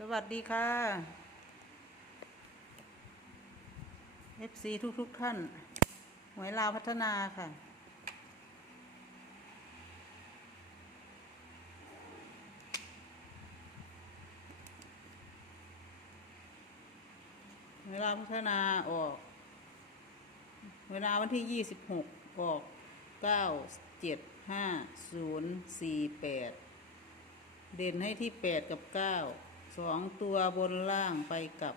สวัสดีค่ะ FC ทุกทุกท่าน หวยลาวพัฒนาค่ะเวลาพัฒนาออก เวลาวันที่ยี่สิบหกออกเก้าเจ็ดห้าศูนย์สี่แปดเด่นให้ที่แปดกับเก้า สองตัวบนล่างไปกับ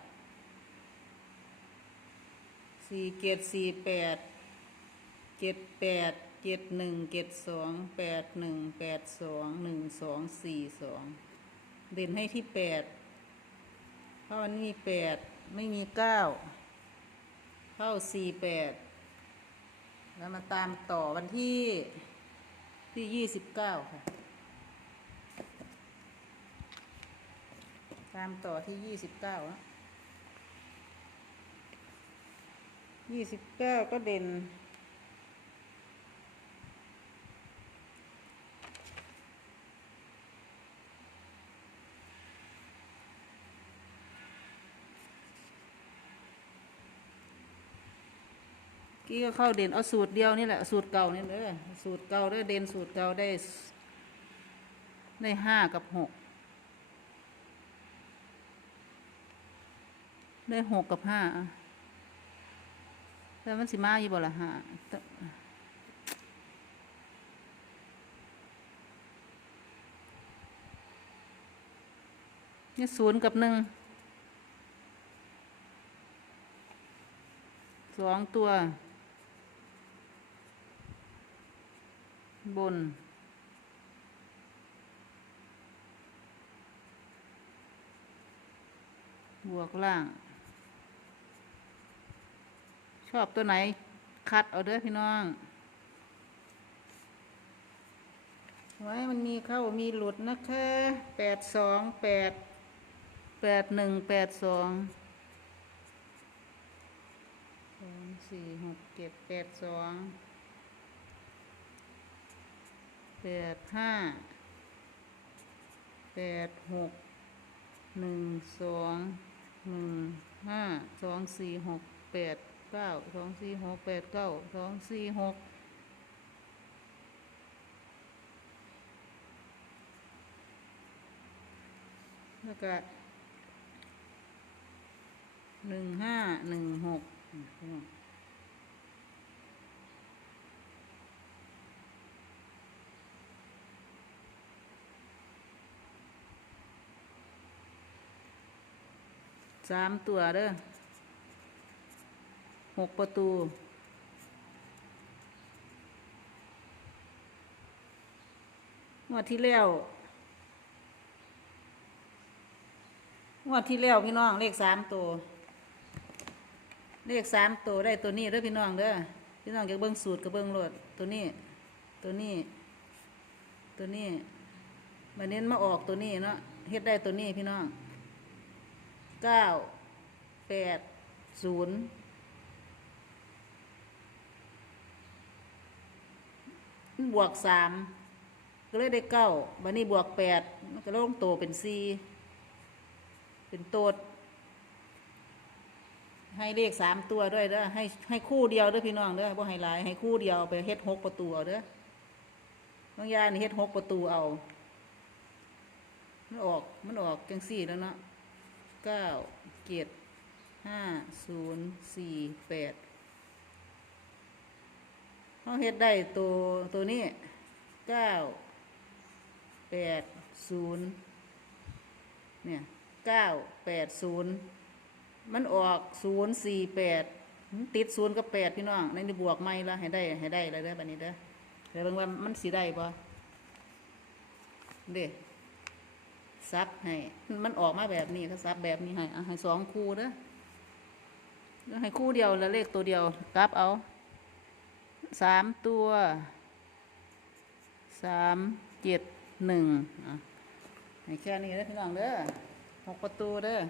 สี่เจ็ดสี่แปดเจ็ดแปดเจ็ดหนึ่งเจ็ดสองแปดหนึ่งแปดสองหนึ่งสองสี่สองเด่นให้ที่แปดเพราะมันมีแปดไม่มีเก้าเข้าสี่แปดแล้วมาตามต่อวันที่ที่ยี่สิบเก้าค่ะ ตามต่อที่ยี่สิบเก้ายี่สิบเก้าก็เด่น กี้ก็เข้าเด่นเอาสูตรเดียวนี่แหละ สูตรเก่านี่เลยสูตรเก่าได้เด่นสูตรเก่าได้ ได้ห้ากับหก ได้หกกับห้าอะแต่มันสิมาอยู่บ่ละห้าแต่นี่ศูนย์กับหนึ่งสองตัว บน บวกล่าง ชอบตัวไหน คัดเอาเด้อพี่น้อง ไว้มันมีเข้ามีหลุดนะคะแปดสองแปดแปดหนึ่งแปดสองสองสี่หกเจ็ดแปดสองแปดห้าแปดหกหนึ่งสองหนึ่งห้าสองสี่หกแปด เก้าสองสี่หกแปดเก้าสองสี่หกแล้วก็หนึ่งห้าหนึ่งหกสามตัวเด้อ หกประตู งวดที่แล้วงวดที่แล้วพี่น้องเลขสามตัว เลขสามตัวได้ตัวนี้เด้อพี่น้องเด้อพี่น้องจะเบิ้งสูตรกับเบิ้งโลดตัวนี้ ตัวนี้ ตัวนี้มาเน้นมาออกตัวนี้เนาะเฮ็ดได้ตัวนี้พี่น้องเก้าแปดศูนย์ บวกสามก็เลยได้เก้าบันนี้บวกแปดมันก็ลงโตเป็นสี่เป็นโตด ให้เลขสามตัวด้วยเด้อให้ให้คู่เดียวเด้อพี่น้องเด้อบ่ให้หลาย ให้คู่เดียวไปเฮ็ดหกประตูเอาเด้อบางยานี่เฮ็ดหกประตูเอามันออกมันออกจังสี่แล้วเนาะเก้าเจ็ดห้าศูนย์สี่แปด เขาเฮ็ดได้ตัวตัวนี้เก้าแปดศูนย์เนี่ยเก้าแปดศูนย์มันออกศูนย์สี่แปดติดศูนย์กับแปดพี่น้องในนี้บวกไม่ละให้ได้ให้ได้เลยเด้อบัดนี้เด้อเดี๋ยวบิ่งว่ามันสีได้ปะเด้ซับให้มันออกมาแบบนี้ก็ซับแบบนี้ให้อะให้สองคู่เด้อแล้วให้คู่เดียวแล้วเลขตัวเดียวกลับเอา สามตัวสามเจ็ดหนึ่งอะแค่นี้เด้พี่น้องเด้อหกประตูเด้อ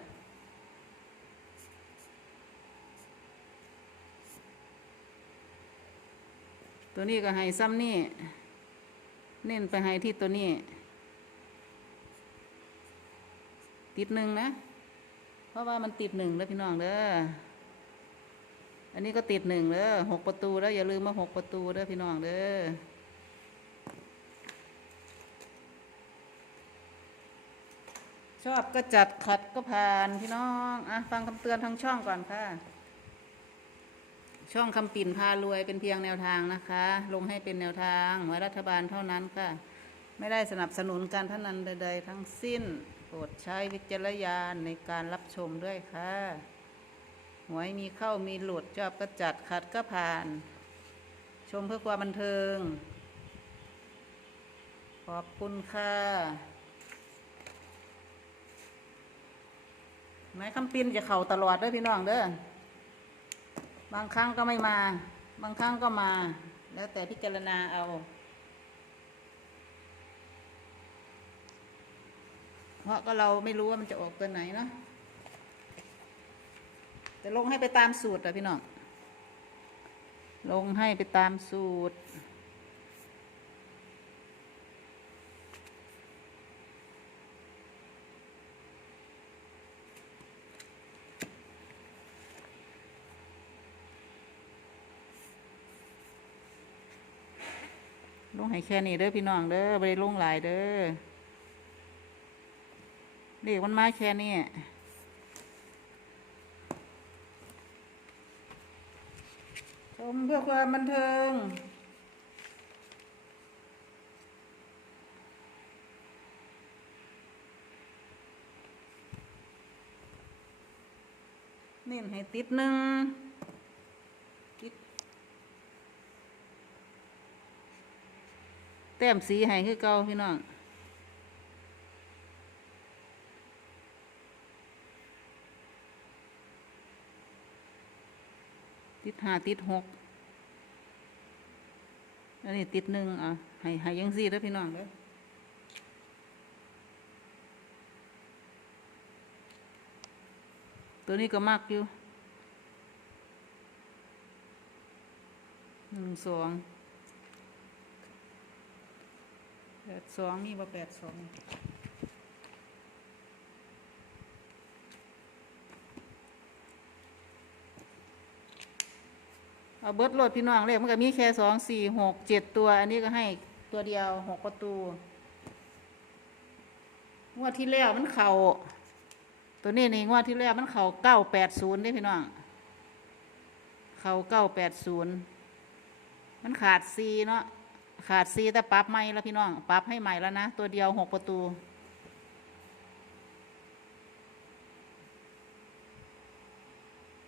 ตัวนี้ก็ให้ซ้ำนี่ เน้นไปให้ที่ตัวนี้ ติดหนึ่งนะ เพราะว่ามันติดหนึ่งแล้วพี่น้องเด้อ อันนี้ก็ติดหนึ่งเด้อหกประตูแล้วอย่าลืมมาหกประตูเด้อพี่น้องเด้อชอบก็จัดขัดก็ผ่านพี่น้องอะฟังคำเตือนทางช่องก่อนค่ะ ช่องคำปิ่นพารวยเป็นเพียงแนวทางนะคะ ลงให้เป็นแนวทางไว้รัฐบาลเท่านั้นค่ะ ไม่ได้สนับสนุนการพนันใด ๆ ทั้งสิ้น โปรดใช้วิจารณญาณในการรับชมด้วยค่ะ หวยมีเข้ามีหลุดชอบก็จัดขัดก็ผ่าน ชมเพื่อความบันเทิง ขอบคุณค่ะไม้คำปินจะเข่าตลอดเด้อพี่น้องเด้อบางครั้งก็ไม่มา บางครั้งก็มา แล้วแต่พิจารณาเอาเพราะก็เราไม่รู้ว่ามันจะออกตัวไหนเนาะ แต่ลงให้ไปตามสูตรอะพี่น้อง ลงให้ไปตามสูตร ลงให้แค่นี้เด้อพี่น้องเด้อไม่ได้ลงหลายเด้อเด็กมันมาแค่นี้ ชมเพื่อความบันเทิง เน้นให้ติดหนึ่งติดแต้มสีให้คือเก่าพี่น้อง ติดห้าติดหกอันนี้ติดหนึ่งอะให้ให้ยังสี่แล้วพี่น้องเด้อตัวนี้ก็มากอยู่หนึ่งสองแปดสองนี่ว่าแปดสอง เอาเบิดโหลดพี่น้องเลยมันก็มีแค่สองสี่หกเจ็ดตัว อันนี้ก็ให้ตัวเดียวหกประตูงวดที่แล้วมันเข่าตัวนี้นี่งวดที่แล้วมันเข่าเก้าแปดศูนย์ได้พี่น้องเข่าเก้าแปดศูนย์มันขาดซีเนาะขาดซีแต่ปรับใหม่แล้วพี่น้องปรับให้ใหม่แล้วนะ ตัวเดียวหกประตู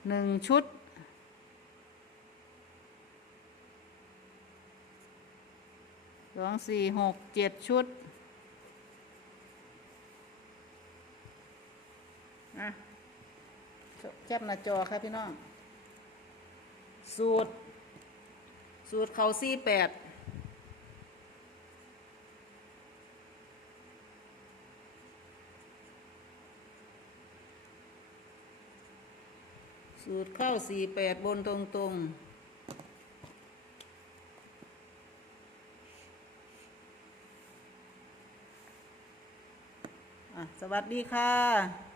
หนึ่งชุด องสี่หกเจ็ดชุดอะแคปหน้าจอครับพี่น้อง สูตร สูตรเขาซี่แปดสูตรเข้าสี่แปดบนตรงตรงๆอะ สวัสดีค่ะ